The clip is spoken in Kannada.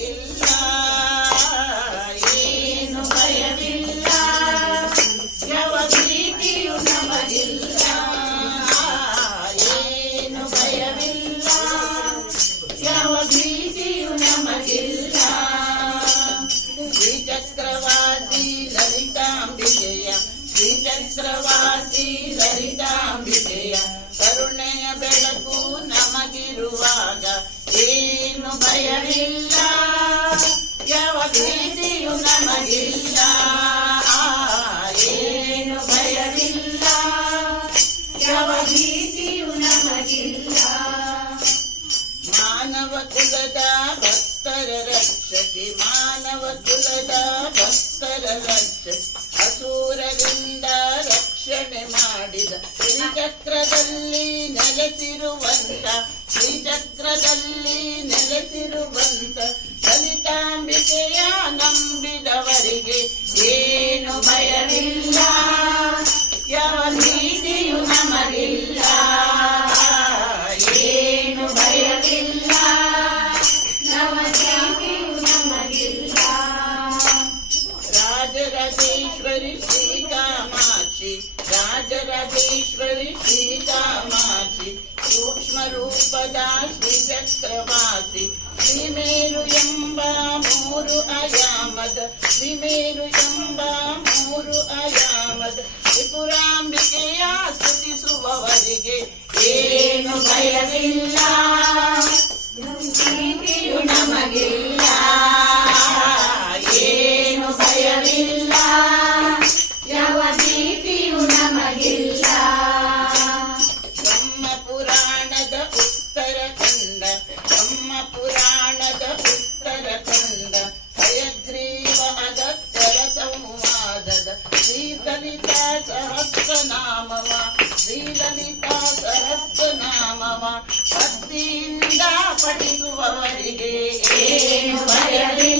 ನಮಗಿಲ್ಲ, ಏನು ಭಯವಿಲ್ಲ, ಯಾವ ಭೀತಿಯು ನಮಗಿಲ್ಲ, ಏನು ಭಯವಿಲ್ಲ, ಯಾವ ಭೀತಿಯು ನಮಗಿಲ್ಲ. ಶ್ರೀಚಕ್ರವಾಸಿ ಲಲಿತಾಂಬಿಕೆಯ, ಶ್ರೀಚಕ್ರವಾಸಿ ಲಲಿತಾಂಬಿಕೆಯ ಕರುಣೆಯ ಬೆಳಕು ನಮಗಿರುವಾಗ ಏನು ಭಯವಿಲ್ಲ, ಯಾವ ಭೀತಿಯು ನಮಗಿಲ್ಲ, ಏನು ಭಯವಿಲ್ಲ, ಯಾವ ಭೀತಿಯು ನಮಗಿಲ್ಲ. ಮಾನವ ಕುಲದ ಭಕ್ತರ ರಕ್ಷತಿ, ಮಾನವ ಕುಲದ ಭಕ್ತರ ರಕ್ಷತಿ, ಅಸೂರರಿಂದ ರಕ್ಷಣೆ ಮಾಡಿದ ಶ್ರೀಚಕ್ರದಲ್ಲಿ ನೆಲೆಸಿರುವಂತ, ಶ್ರೀಚಕ್ರದಲ್ಲಿ ನೆಲೆಸಿರುವಂತ ಲಲಿತಾಂಬಿಕೆಯ ನಂಬಿದವರಿಗೆ ಏನು ಭಯವಿಲ್ಲ, ಯಾವ ಭೀತಿಯು ನಮಗಿಲ್ಲ, ಏನು ಭಯವಿಲ್ಲ, ಯಾವ ಭೀತಿಯು ನಮಗಿಲ್ಲ. ರಾಜರಾಜೇಶ್ವರಿ ಶ್ರೀ ಕಾಮಾಕ್ಷಿ, ರಾಜರಾಜೇಶ್ವರಿ ಶ್ರೀ ಕಾಮಾಕ್ಷಿ ಸೂಕ್ಷ್ಮ ರೂಪದ ಶ್ರೀಚಕ್ರವಾಸಿ, ಶ್ರೀಮೇರು ಎಂಬ ಮೂರು ಅಯಾಮದ, ಶ್ರೀಮೇರು ಎಂಬ ಮೂರು ಅಯಾಮದ ತ್ರಿಪುರಾಂಬಿಕೆಯ ಸ್ತುತಿಸುವವರಿಗೆ ಏನು ಭಯವಿಲ್ಲ, ಭೀತಿಯು ನಮಗಿಲ್ಲ, ಏನು ಭಯವಿಲ್ಲ, ಯಾವ ಭೀತಿಯು ನಮಗಿಲ್ಲ. ಬ್ರಹ್ಮ ಪುರಾಣದ ಉತ್ತರಖಂಡ, ಬ್ರಹ್ಮ ಪುರಾಣದ ಉತ್ತರಖಂಡ ಹಯಗ್ರೀವ ಅಗತ್ಯರ ಸಂವಾದದ ಶ್ರೀಲಲಿತಾ ಸಹಸ್ರನಾಮವ, ಶ್ರೀಲಲಿತಾ ಸಹಸ್ರನಾಮವ ಭಕ್ತಿಯಿಂದ ಪಠಿಸುವವರಿಗೆ ಏನು ಭಯವಿಲ್ಲ.